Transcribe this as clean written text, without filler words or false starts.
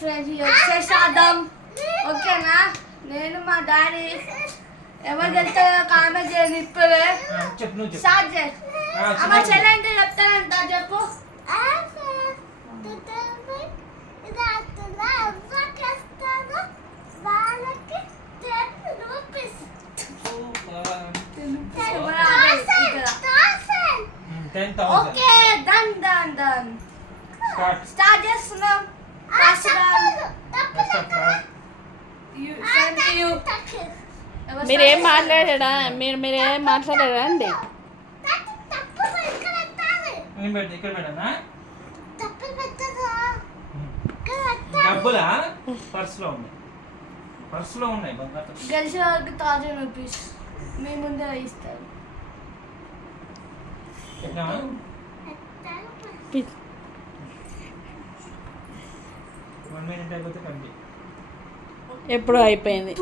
Friends వచ్చేసాదాం ఓకేనా. నేను మా డాడీ ఎవరు వెళ్తారో కామెంట్ చేయండి ఇప్పుడే. స్టార్ట్ చేయి. అమ్మ చెల్లి అంటే చెప్తానంట చెప్పు. Okay done done done. Start చేస్తున్నాం. మీరేం మాట్లాడారా? మీరేం మాట్లాడారా అండి? డబ్బులా పర్సులో ఉన్నాయి. పర్సులో ఉన్నాయి బంగారు. గెలిచే వాళ్ళకి 1000 రూపీస్ మీ ముందే ఇస్తారు. అయిపోతే ఎప్పుడో అయిపోయింది.